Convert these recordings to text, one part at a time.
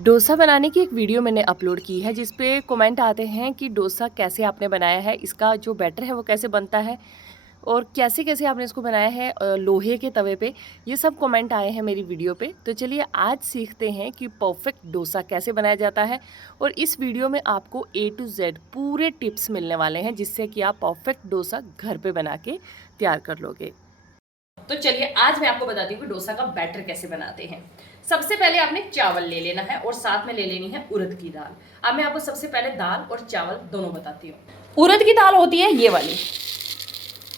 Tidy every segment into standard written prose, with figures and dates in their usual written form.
डोसा बनाने की एक वीडियो मैंने अपलोड की है जिस पे कमेंट आते हैं कि डोसा कैसे आपने बनाया है, इसका जो बैटर है वो कैसे बनता है और कैसे-कैसे आपने इसको बनाया है लोहे के तवे पे। ये सब कमेंट आए हैं मेरी वीडियो पे। तो चलिए आज सीखते हैं कि परफेक्ट डोसा कैसे बनाया जाता है और इस वीडियो में आपको ए टू ज़ेड पूरे टिप्स मिलने वाले हैं जिससे कि आप परफेक्ट डोसा घर पे बना के तैयार कर लोगे। तो चलिए आज मैं आपको बताती हूँ कि डोसा का बैटर कैसे बनाते हैं। सबसे पहले आपने चावल ले लेना है और साथ में ले लेनी है उड़द की दाल। अब मैं आपको सबसे पहले दाल और चावल दोनों बताती हूँ। उड़द की दाल होती है ये वाली,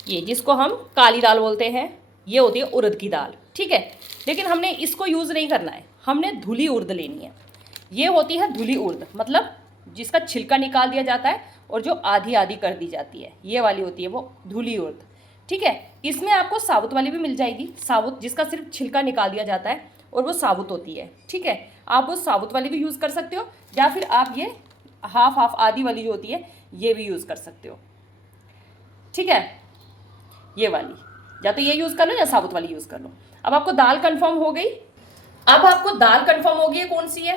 ये जिसको हम काली दाल बोलते हैं, ये होती है उड़द की दाल, ठीक है। लेकिन हमने इसको यूज़ नहीं करना है, हमने धुली उड़द लेनी है। ये होती है धुली उड़द, मतलब जिसका छिलका निकाल दिया जाता है और जो आधी आधी कर दी जाती है, ये वाली होती है वो धुली उड़द, ठीक है। इसमें आपको साबुत वाली भी मिल जाएगी, साबुत जिसका सिर्फ छिलका निकाल दिया जाता है और वो साबुत होती है, ठीक है। आप वो साबुत वाली भी यूज़ कर सकते हो या फिर आप ये हाफ हाफ आधी वाली जो होती है ये भी यूज़ कर सकते हो, ठीक है। ये वाली या तो ये यूज़ कर लो या साबुत वाली यूज़ कर लो। अब आपको दाल कंफर्म हो गई। अब आपको दाल कंफर्म हो गई है, कौन सी है?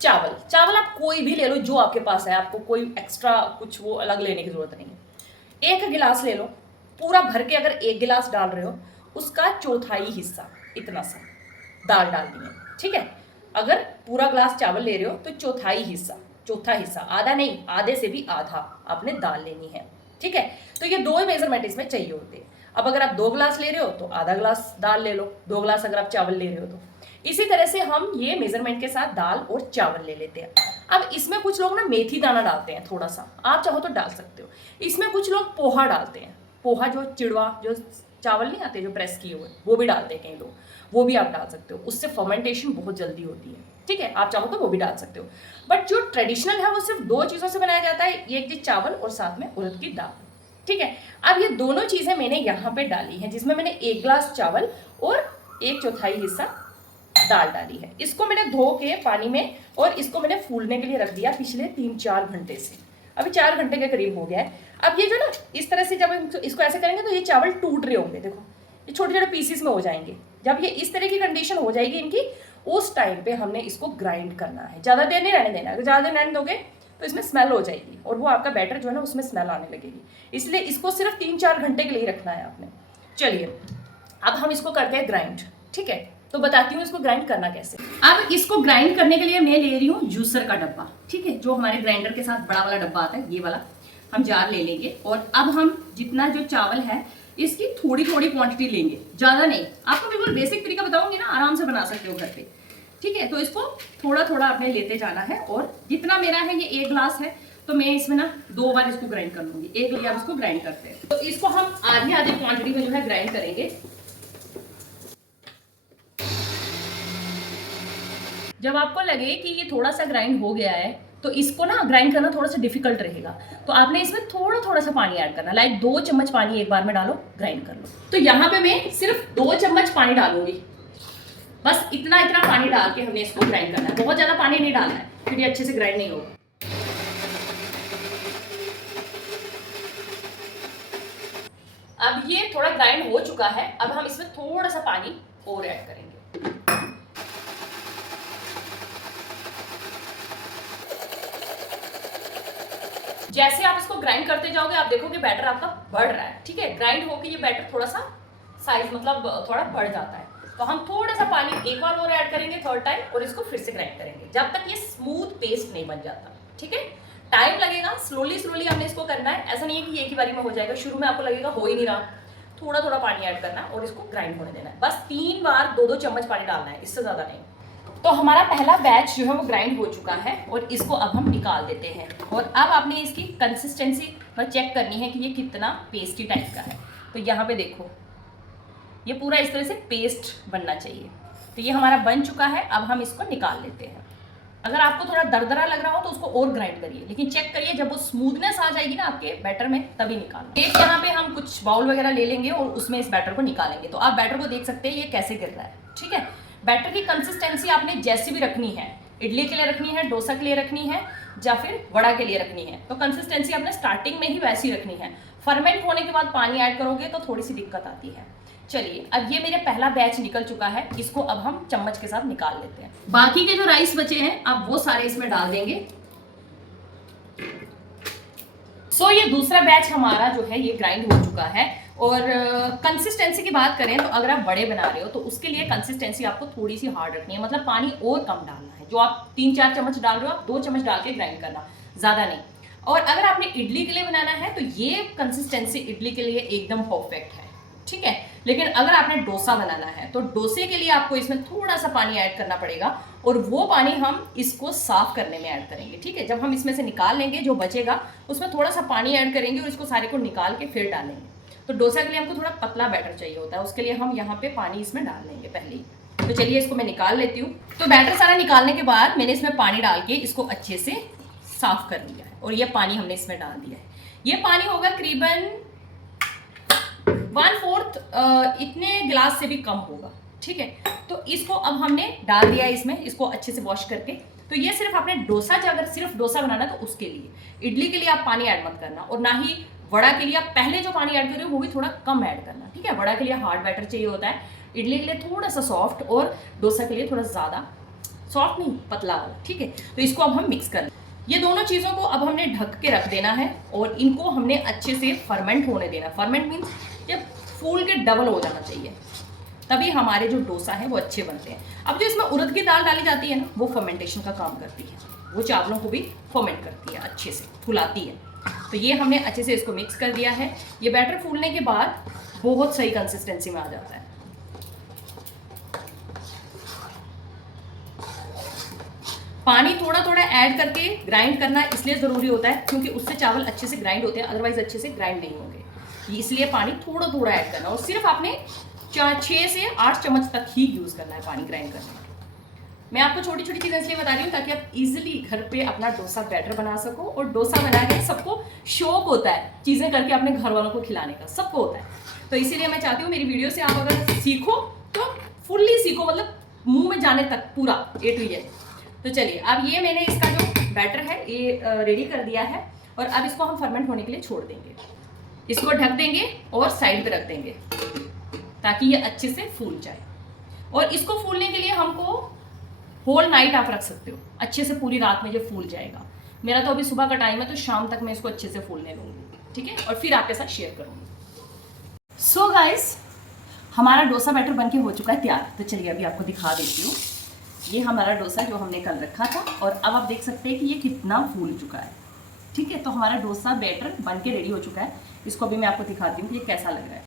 चावल। चावल आप कोई भी ले लो जो आपके पास है, आपको कोई एक्स्ट्रा कुछ वो अलग लेने की जरूरत नहीं है। एक गिलास ले लो, पूरा भर के अगर एक गिलास डाल रहे हो उसका चौथाई हिस्सा इतना सा दाल डालनी है, ठीक है। अगर पूरा ग्लास चावल ले रहे हो तो चौथाई हिस्सा, चौथा हिस्सा, आधा नहीं, आधे से भी आधा आपने दाल लेनी है, ठीक है। तो ये दो मेजरमेंट इसमें चाहिए होते हैं। अब अगर आप 2 गिलास ले रहे हो तो आधा गिलास दाल ले लो, 2 गिलास अगर आप चावल ले रहे हो तो इसी तरह से हम ये मेजरमेंट के साथ दाल और चावल ले लेते हैं। अब इसमें कुछ लोग ना मेथी दाना डालते हैं थोड़ा सा, आप चाहो तो डाल सकते हो। इसमें कुछ लोग पोहा डालते हैं, पोहा जो चिड़वा जो चावल नहीं आते जो प्रेस किए हुए, वो भी डालते हैं कई लोग, वो भी आप डाल सकते हो। उससे फर्मेंटेशन बहुत जल्दी होती है, ठीक है। आप चाहो तो वो भी डाल सकते हो। बट जो ट्रेडिशनल है वो सिर्फ 2 चीज़ों से बनाया जाता है, एक चीज चावल और साथ में उड़द की दाल, ठीक है। अब ये दोनों चीज़ें मैंने यहाँ पे डाली हैं, जिसमें मैंने 1 गिलास चावल और 1/4 हिस्सा दाल डाली है। इसको मैंने धो के पानी में और इसको मैंने फूलने के लिए रख दिया पिछले 3-4 घंटे से। अभी 4 घंटे के करीब हो गया है। अब ये जो ना इस तरह से जब इसको ऐसे करेंगे तो ये चावल टूट रहे होंगे, देखो ये छोटे छोटे पीसीस में हो जाएंगे। जब ये इस तरह की कंडीशन हो जाएगी इनकी, उस टाइम पे हमने इसको ग्राइंड करना है। ज़्यादा देर नहीं रहने देना, अगर ज़्यादा देर रहने दोगे तो इसमें स्मेल हो जाएगी और वो आपका बैटर जो है ना उसमें स्मेल आने लगेगी। इसलिए इसको सिर्फ 3-4 घंटे के लिए रखना है आपने। चलिए अब हम इसको करते हैं ग्राइंड, ठीक है। तो बताती हूँ इसको ग्राइंड करना कैसे। अब इसको ग्राइंड करने के लिए मैं ले रही हूँ जूसर का डब्बा, ठीक है, जो हमारे ग्राइंडर के साथ बड़ा वाला डब्बा आता है, ये वाला हम जार ले लेंगे। और अब हम जितना जो चावल है इसकी थोड़ी थोड़ी क्वांटिटी लेंगे, ज़्यादा नहीं। आपको बिल्कुल बेसिक तरीका बताऊंगी ना, आराम से बना सकते हो घर पे, ठीक है। तो इसको थोड़ा थोड़ा आपने लेते जाना है और जितना मेरा है ये 1 गिलास है तो मैं इसमें ना 2 बार इसको ग्राइंड कर लूंगी। एक लिया इसको ग्राइंड करते हैं, तो इसको हम आधी आधी क्वांटिटी में जो है ग्राइंड करेंगे। जब आपको लगे कि ये थोड़ा सा ग्राइंड हो गया है तो इसको ना ग्राइंड करना थोड़ा सा डिफिकल्ट रहेगा, तो आपने इसमें थोड़ा थोड़ा सा पानी ऐड करना, लाइक 2 चम्मच पानी एक बार में डालो, ग्राइंड कर लो। तो यहाँ पे मैं सिर्फ 2 चम्मच पानी डालूंगी, बस इतना इतना पानी डाल के हमने इसको ग्राइंड करना है। बहुत ज्यादा पानी नहीं डालना है, फिर ये अच्छे से ग्राइंड नहीं होगा। अब ये थोड़ा ग्राइंड हो चुका है, अब हम इसमें थोड़ा सा पानी और ऐड करेंगे। जैसे आप इसको ग्राइंड करते जाओगे आप देखोगे बैटर आपका बढ़ रहा है, ठीक है। ग्राइंड होकर ये बैटर थोड़ा सा साइज मतलब थोड़ा बढ़ जाता है, तो हम थोड़ा सा पानी एक बार और ऐड करेंगे थर्ड टाइम और इसको फिर से ग्राइंड करेंगे जब तक ये स्मूथ पेस्ट नहीं बन जाता, ठीक है। टाइम लगेगा, स्लोली स्लोली हमने इसको करना है। ऐसा नहीं है कि एक ही बारी में हो जाएगा, शुरू में आपको लगेगा हो ही नहीं रहा, थोड़ा थोड़ा पानी ऐड करना और इसको ग्राइंड होने देना है। बस 3 बार 2-2 चम्मच पानी डालना है, इससे ज्यादा नहीं। तो हमारा पहला बैच जो है वो ग्राइंड हो चुका है और इसको अब हम निकाल देते हैं। और अब आपने इसकी कंसिस्टेंसी पर चेक करनी है कि ये कितना पेस्टी टाइप का है। तो यहाँ पे देखो ये पूरा इस तरह से पेस्ट बनना चाहिए। तो ये हमारा बन चुका है, अब हम इसको निकाल लेते हैं। अगर आपको थोड़ा दरदरा लग रहा हो तो उसको और ग्राइंड करिए, लेकिन चेक करिए जब वो स्मूथनेस आ जाएगी ना आपके बैटर में तभी निकालना। एक यहाँ पे हम कुछ बाउल वगैरह ले लेंगे और उसमें इस बैटर को निकालेंगे। तो आप बैटर को देख सकते हैं ये कैसे गिर रहा है, ठीक है। बैटर की कंसिस्टेंसी आपने जैसी भी रखनी है, इडली के लिए रखनी है, डोसा के लिए रखनी है या फिर वड़ा के लिए रखनी है, तो कंसिस्टेंसी आपने स्टार्टिंग में ही वैसी रखनी है। फर्मेंट होने के बाद पानी ऐड करोगे तो थोड़ी सी दिक्कत आती है। चलिए अब ये मेरे पहला बैच निकल चुका है, इसको अब हम चम्मच के साथ निकाल लेते हैं। बाकी के जो राइस बचे हैं अब वो सारे इसमें डाल देंगे। सो ये दूसरा बैच हमारा जो है ये ग्राइंड हो चुका है। और कंसिस्टेंसी की बात करें तो अगर आप बड़े बना रहे हो तो उसके लिए कंसिस्टेंसी आपको थोड़ी सी हार्ड रखनी है, मतलब पानी और कम डालना है। जो आप 3-4 चम्मच डाल रहे हो आप 2 चम्मच डाल के ग्राइंड करना, ज़्यादा नहीं। और अगर आपने इडली के लिए बनाना है तो ये कंसिस्टेंसी इडली के लिए एकदम परफेक्ट है, ठीक है। लेकिन अगर आपने डोसा बनाना है तो डोसे के लिए आपको इसमें थोड़ा सा पानी ऐड करना पड़ेगा, और वो पानी हम इसको साफ करने में ऐड करेंगे, ठीक है। जब हम इसमें से निकाल लेंगे जो बचेगा उसमें थोड़ा सा पानी ऐड करेंगे और इसको सारे को निकाल के फिर डालेंगे। तो डोसा के लिए हमको थोड़ा पतला बैटर चाहिए होता है, उसके लिए हम यहाँ पे पानी इसमें डाल देंगे पहले ही। तो चलिए इसको मैं निकाल लेती हूँ। तो बैटर सारा निकालने के बाद मैंने इसमें पानी डाल के इसको अच्छे से साफ कर लिया है, और ये पानी हमने इसमें डाल दिया है। ये पानी होगा करीबन 1/4 इतने गिलास से भी कम होगा, ठीक है। तो इसको अब हमने डाल दिया इसमें, इसको अच्छे से वॉश करके। तो ये सिर्फ आपने डोसा, अगर सिर्फ डोसा बनाना तो उसके लिए। इडली के लिए आप पानी ऐड मत करना, और ना ही वड़ा के लिए आप पहले जो पानी ऐड कर रहे हो वो भी थोड़ा कम ऐड करना, ठीक है। वड़ा के लिए हार्ड बैटर चाहिए होता है, इडली के लिए थोड़ा सा सॉफ्ट, और डोसा के लिए थोड़ा ज़्यादा सॉफ्ट नहीं, पतला वाला, ठीक है। तो इसको अब हम मिक्स कर लें। ये दोनों चीज़ों को अब हमने ढक के रख देना है, और इनको हमने अच्छे से फर्मेंट होने देना। फर्मेंट मीन्स ये फूल के डबल हो जाना चाहिए, तभी हमारे जो डोसा है वो अच्छे बनते हैं। अब जो इसमें उड़द की दाल डाली जाती है ना, वो फर्मेंटेशन का काम करती है, वो चावलों को भी फर्मेंट करती है, अच्छे से फुलाती है। तो ये हमने अच्छे से इसको मिक्स कर दिया है। ये बैटर फूलने के बाद बहुत सही कंसिस्टेंसी में आ जाता है। पानी थोड़ा थोड़ा ऐड करके ग्राइंड करना इसलिए ज़रूरी होता है क्योंकि उससे चावल अच्छे से ग्राइंड होते हैं, अदरवाइज अच्छे से ग्राइंड नहीं होंगे। इसलिए पानी थोड़ा थोड़ा ऐड करना, और सिर्फ आपने 6 से 8 चम्मच तक ही यूज़ करना है पानी ग्राइंड करने में। मैं आपको छोटी छोटी चीज़ें इसलिए बता रही हूँ ताकि आप इजीली घर पे अपना डोसा बैटर बना सको। और डोसा बना के सबको शौक होता है चीज़ें करके अपने घर वालों को खिलाने का, सबको होता है। तो इसीलिए मैं चाहती हूँ मेरी वीडियो से आप अगर सीखो तो फुल्ली सीखो, मतलब मुंह में जाने तक पूरा A to Z। तो चलिए अब ये मैंने इसका जो बैटर है ये रेडी कर दिया है, और अब इसको हम फर्मेंट होने के लिए छोड़ देंगे। इसको ढक देंगे और साइड पे रख देंगे ताकि ये अच्छे से फूल जाए। और इसको फूलने के लिए हमको होल नाइट आप रख सकते हो, अच्छे से पूरी रात में ये फूल जाएगा। मेरा तो अभी सुबह का टाइम है तो शाम तक मैं इसको अच्छे से फूलने दूंगी, ठीक है, और फिर आपके साथ शेयर करूंगी। सो गाइस, हमारा डोसा बैटर बनके हो चुका है तैयार। तो चलिए अभी आपको दिखा देती हूँ। ये हमारा डोसा जो हमने कल रखा था, और अब आप देख सकते हैं कि ये कितना फूल चुका है, ठीक है। तो हमारा डोसा बैटर बनके रेडी हो चुका है। इसको अभी मैं आपको दिखाती हूँ कि ये कैसा लग रहा है।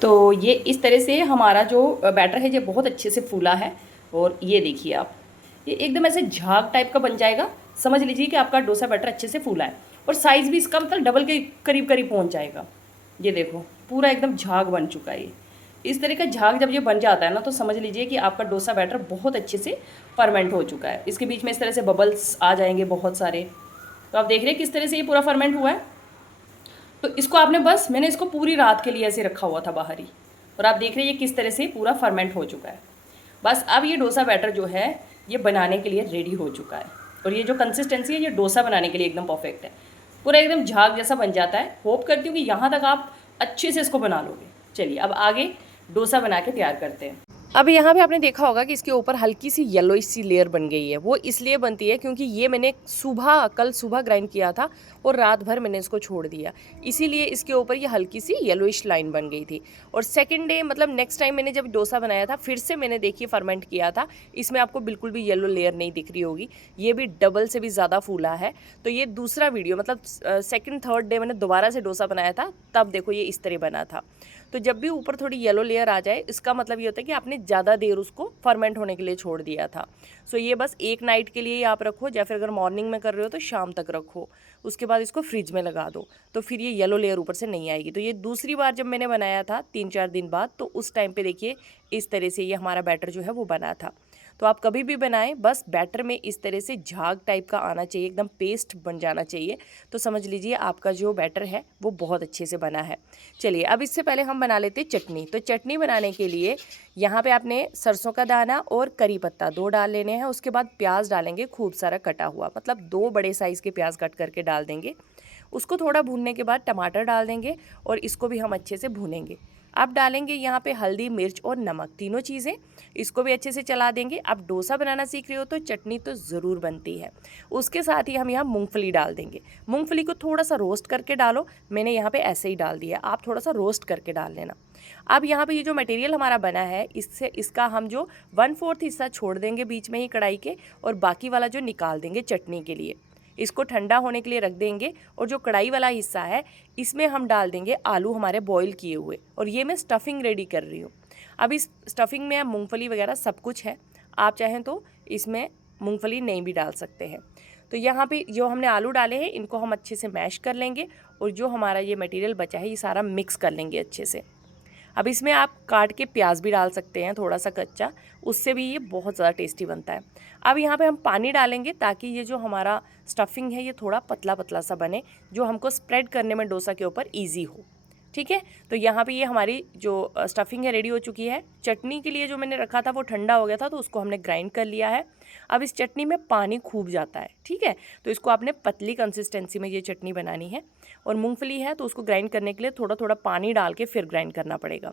तो ये इस तरह से हमारा जो बैटर है ये बहुत अच्छे से फूला है, और ये देखिए आप, ये एकदम ऐसे झाग टाइप का बन जाएगा। समझ लीजिए कि आपका डोसा बैटर अच्छे से फूला है, और साइज़ भी इसका मतलब डबल के करीब करीब पहुंच जाएगा। ये देखो पूरा एकदम झाग बन चुका है। ये इस तरह का झाग जब ये बन जाता है ना तो समझ लीजिए कि आपका डोसा बैटर बहुत अच्छे से फर्मेंट हो चुका है। इसके बीच में इस तरह से बबल्स आ जाएंगे बहुत सारे। तो आप देख रहे हैं किस तरह से ये पूरा फर्मेंट हुआ है। तो इसको आपने बस, मैंने इसको पूरी रात के लिए ऐसे रखा हुआ था बाहर ही, और आप देख रहे हैं ये किस तरह से पूरा फर्मेंट हो चुका है। बस अब ये डोसा बैटर जो है ये बनाने के लिए रेडी हो चुका है, और ये जो कंसिस्टेंसी है ये डोसा बनाने के लिए एकदम परफेक्ट है। पूरा एकदम झाग जैसा बन जाता है। होप करती हूँ कि यहाँ तक आप अच्छे से इसको बना लोगे। चलिए अब आगे डोसा बना के तैयार करते हैं। अब यहाँ पे आपने देखा होगा कि इसके ऊपर हल्की सी येलोइश सी लेयर बन गई है। वो इसलिए बनती है क्योंकि ये मैंने कल सुबह ग्राइंड किया था और रात भर मैंने इसको छोड़ दिया, इसीलिए इसके ऊपर ये हल्की सी येलोइश लाइन बन गई थी। और सेकंड डे मतलब नेक्स्ट टाइम मैंने जब डोसा बनाया था फिर से मैंने देखिए फर्मेंट किया था, इसमें आपको बिल्कुल भी येलो लेयर नहीं दिख रही होगी, ये भी डबल से भी ज़्यादा फूला है। तो ये दूसरा वीडियो मतलब सेकेंड थर्ड डे मैंने दोबारा से डोसा बनाया था, तब देखो ये इस तरह बना था। तो जब भी ऊपर थोड़ी येलो लेयर आ जाए इसका मतलब ये होता है कि आपने ज़्यादा देर उसको फर्मेंट होने के लिए छोड़ दिया था। सो ये बस एक नाइट के लिए ही आप रखो, या फिर अगर मॉर्निंग में कर रहे हो तो शाम तक रखो, उसके बाद इसको फ्रिज में लगा दो, तो फिर ये येलो लेयर ऊपर से नहीं आएगी। तो ये दूसरी बार जब मैंने बनाया था 3-4 दिन बाद, तो उस टाइम पे देखिए इस तरह से ये हमारा बैटर जो है वो बना था। तो आप कभी भी बनाएं बस बैटर में इस तरह से झाग टाइप का आना चाहिए, एकदम पेस्ट बन जाना चाहिए, तो समझ लीजिए आपका जो बैटर है वो बहुत अच्छे से बना है। चलिए अब इससे पहले हम बना लेते हैं चटनी। तो चटनी बनाने के लिए यहाँ पे आपने सरसों का दाना और करी पत्ता 2 डाल लेने हैं। उसके बाद प्याज डालेंगे खूब सारा कटा हुआ, मतलब 2 बड़े साइज़ के प्याज कट करके डाल देंगे। उसको थोड़ा भूनने के बाद टमाटर डाल देंगे और इसको भी हम अच्छे से भूनेंगे। अब डालेंगे यहाँ पे हल्दी, मिर्च और नमक, तीनों चीज़ें, इसको भी अच्छे से चला देंगे। अब डोसा बनाना सीख रहे हो तो चटनी तो ज़रूर बनती है। उसके साथ ही हम यहाँ मूंगफली डाल देंगे। मूंगफली को थोड़ा सा रोस्ट करके डालो, मैंने यहाँ पे ऐसे ही डाल दिया, आप थोड़ा सा रोस्ट करके डाल लेना। अब यहाँ पे ये जो मटेरियल हमारा बना है, इससे इसका हम जो 1/4 हिस्सा छोड़ देंगे बीच में ही कढ़ाई के, और बाकी वाला जो निकाल देंगे चटनी के लिए। इसको ठंडा होने के लिए रख देंगे, और जो कढ़ाई वाला हिस्सा है इसमें हम डाल देंगे आलू हमारे बॉईल किए हुए, और ये मैं स्टफिंग रेडी कर रही हूँ। अब इस स्टफिंग में मूंगफली वगैरह सब कुछ है, आप चाहें तो इसमें मूंगफली नहीं भी डाल सकते हैं। तो यहाँ पे जो हमने आलू डाले हैं इनको हम अच्छे से मैश कर लेंगे, और जो हमारा ये मटेरियल बचा है ये सारा मिक्स कर लेंगे अच्छे से। अब इसमें आप काट के प्याज भी डाल सकते हैं थोड़ा सा कच्चा, उससे भी ये बहुत ज़्यादा टेस्टी बनता है। अब यहाँ पे हम पानी डालेंगे ताकि ये जो हमारा स्टफिंग है ये थोड़ा पतला पतला सा बने, जो हमको स्प्रेड करने में डोसा के ऊपर ईजी हो। ठीक है, तो यहाँ पे ये हमारी जो स्टफिंग है रेडी हो चुकी है। चटनी के लिए जो मैंने रखा था वो ठंडा हो गया था, तो उसको हमने ग्राइंड कर लिया है। अब इस चटनी में पानी खूब जाता है, ठीक है, तो इसको आपने पतली कंसिस्टेंसी में ये चटनी बनानी है। और मूंगफली है तो उसको ग्राइंड करने के लिए थोड़ा थोड़ा पानी डाल के फिर ग्राइंड करना पड़ेगा।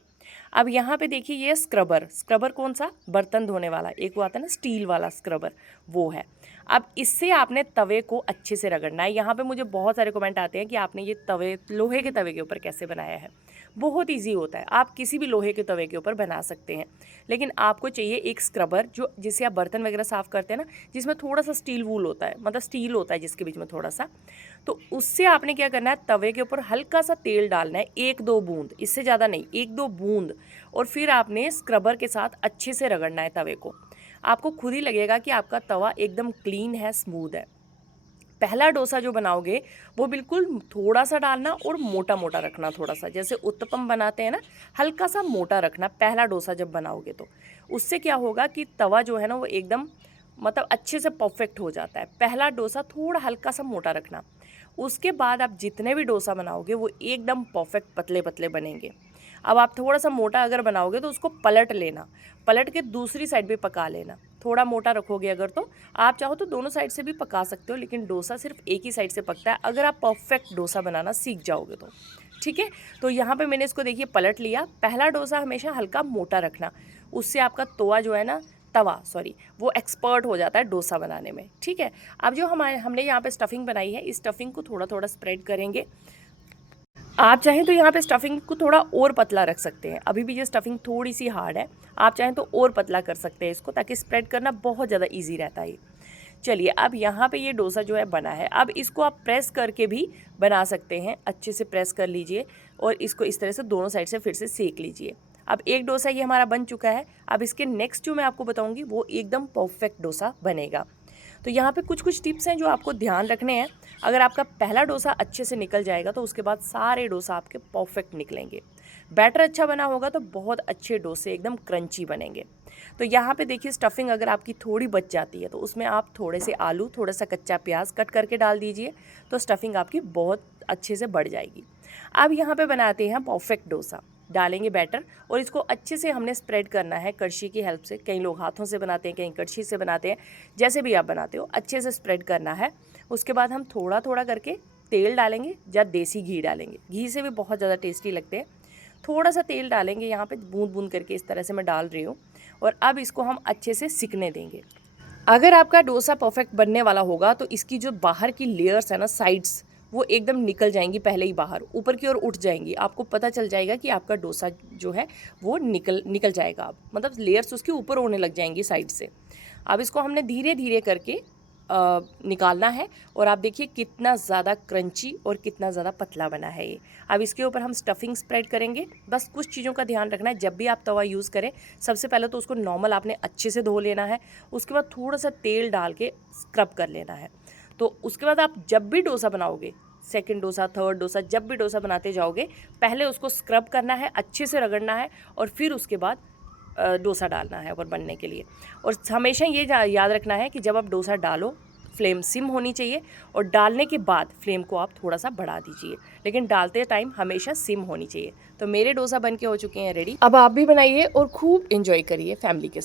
अब यहाँ पे देखिए ये स्क्रबर कौन सा, बर्तन धोने वाला, एक वो आता है ना स्टील वाला स्क्रबर, वो है। अब इससे आपने तवे को अच्छे से रगड़ना है। यहाँ पे मुझे बहुत सारे कमेंट आते हैं कि आपने ये तवे, लोहे के तवे के ऊपर कैसे बनाया है। बहुत इजी होता है, आप किसी भी लोहे के तवे के ऊपर बना सकते हैं, लेकिन आपको चाहिए एक स्क्रबर, जो जिससे आप बर्तन वगैरह साफ़ करते हैं ना, जिसमें थोड़ा सा स्टील वूल होता है, मतलब स्टील होता है जिसके बीच में थोड़ा सा, तो उससे आपने क्या करना है, तवे के ऊपर हल्का सा तेल डालना है, 1-2 बूंद, इससे ज़्यादा नहीं, 1-2 बूंद, और फिर आपने स्क्रबर के साथ अच्छे से रगड़ना है तवे को। आपको खुद ही लगेगा कि आपका तवा एकदम क्लीन है, स्मूथ है। पहला डोसा जो बनाओगे वो बिल्कुल थोड़ा सा डालना और मोटा मोटा रखना, थोड़ा सा जैसे उत्तपम बनाते हैं ना, हल्का सा मोटा रखना पहला डोसा जब बनाओगे। तो उससे क्या होगा कि तवा जो है ना वो एकदम मतलब अच्छे से परफेक्ट हो जाता है। पहला डोसा थोड़ा हल्का सा मोटा रखना, उसके बाद आप जितने भी डोसा बनाओगे वो एकदम परफेक्ट पतले पतले बनेंगे। अब आप थोड़ा सा मोटा अगर बनाओगे तो उसको पलट लेना, पलट के दूसरी साइड भी पका लेना। थोड़ा मोटा रखोगे अगर, तो आप चाहो तो दोनों साइड से भी पका सकते हो, लेकिन डोसा सिर्फ एक ही साइड से पकता है अगर आप परफेक्ट डोसा बनाना सीख जाओगे तो। ठीक है, तो यहाँ पे मैंने इसको देखिए पलट लिया। पहला डोसा हमेशा हल्का मोटा रखना, उससे आपका तवा जो है ना, तवा सॉरी, वो एक्सपर्ट हो जाता है डोसा बनाने में। ठीक है, अब जो हमने यहाँ पे स्टफिंग बनाई है, इस स्टफिंग को थोड़ा थोड़ा स्प्रेड करेंगे। आप चाहें तो यहाँ पे स्टफिंग को थोड़ा और पतला रख सकते हैं, अभी भी ये स्टफिंग थोड़ी सी हार्ड है, आप चाहें तो और पतला कर सकते हैं इसको, ताकि स्प्रेड करना बहुत ज़्यादा इजी रहता है। चलिए, अब यहाँ पे ये डोसा जो है बना है। अब इसको आप प्रेस करके भी बना सकते हैं, अच्छे से प्रेस कर लीजिए और इसको इस तरह से दोनों साइड से फिर से सेक लीजिए। अब एक डोसा ये हमारा बन चुका है। अब इसके नेक्स्ट जो मैं आपको बताऊँगी वो एकदम परफेक्ट डोसा बनेगा। तो यहाँ पे कुछ कुछ टिप्स हैं जो आपको ध्यान रखने हैं। अगर आपका पहला डोसा अच्छे से निकल जाएगा तो उसके बाद सारे डोसा आपके परफेक्ट निकलेंगे। बैटर अच्छा बना होगा तो बहुत अच्छे डोसे एकदम क्रंची बनेंगे। तो यहाँ पे देखिए, स्टफिंग अगर आपकी थोड़ी बच जाती है तो उसमें आप थोड़े से आलू, थोड़ा सा कच्चा प्याज कट करके डाल दीजिए, तो स्टफिंग आपकी बहुत अच्छे से बढ़ जाएगी। अब यहाँ पे बनाते हैं परफेक्ट डोसा। डालेंगे बैटर और इसको अच्छे से हमने स्प्रेड करना है कड़छी की हेल्प से। कई लोग हाथों से बनाते हैं, कहीं कड़छी से बनाते हैं, जैसे भी आप बनाते हो अच्छे से स्प्रेड करना है। उसके बाद हम थोड़ा थोड़ा करके तेल डालेंगे या देसी घी डालेंगे, घी से भी बहुत ज़्यादा टेस्टी लगते हैं। थोड़ा सा तेल डालेंगे यहाँ पे, बूंद बूंद करके इस तरह से मैं डाल रही हूँ। और अब इसको हम अच्छे से सिकने देंगे। अगर आपका डोसा परफेक्ट बनने वाला होगा तो इसकी जो बाहर की लेयर्स है ना, साइड्स, वो एकदम निकल जाएंगी, पहले ही बाहर ऊपर की ओर उठ जाएंगी। आपको पता चल जाएगा कि आपका डोसा जो है वो निकल जाएगा। अब मतलब लेयर्स उसके ऊपर होने लग जाएंगी साइड से। अब इसको हमने धीरे धीरे करके निकालना है और आप देखिए कितना ज़्यादा क्रंची और कितना ज़्यादा पतला बना है ये। अब इसके ऊपर हम स्टफिंग स्प्रेड करेंगे। बस कुछ चीज़ों का ध्यान रखना है, जब भी आप तवा यूज़ करें सबसे पहले तो उसको नॉर्मल आपने अच्छे से धो लेना है। उसके बाद थोड़ा सा तेल डाल के स्क्रब कर लेना है। तो उसके बाद आप जब भी डोसा बनाओगे, सेकंड डोसा, थर्ड डोसा, जब भी डोसा बनाते जाओगे, पहले उसको स्क्रब करना है, अच्छे से रगड़ना है और फिर उसके बाद डोसा डालना है ऊपर बनने के लिए। और हमेशा ये याद रखना है कि जब आप डोसा डालो, फ्लेम सिम होनी चाहिए और डालने के बाद फ्लेम को आप थोड़ा सा बढ़ा दीजिए, लेकिन डालते टाइम हमेशा सिम होनी चाहिए। तो मेरे डोसा बन के हो चुके हैं रेडी। अब आप भी बनाइए और खूब एंजॉय करिए फैमिली के साथ।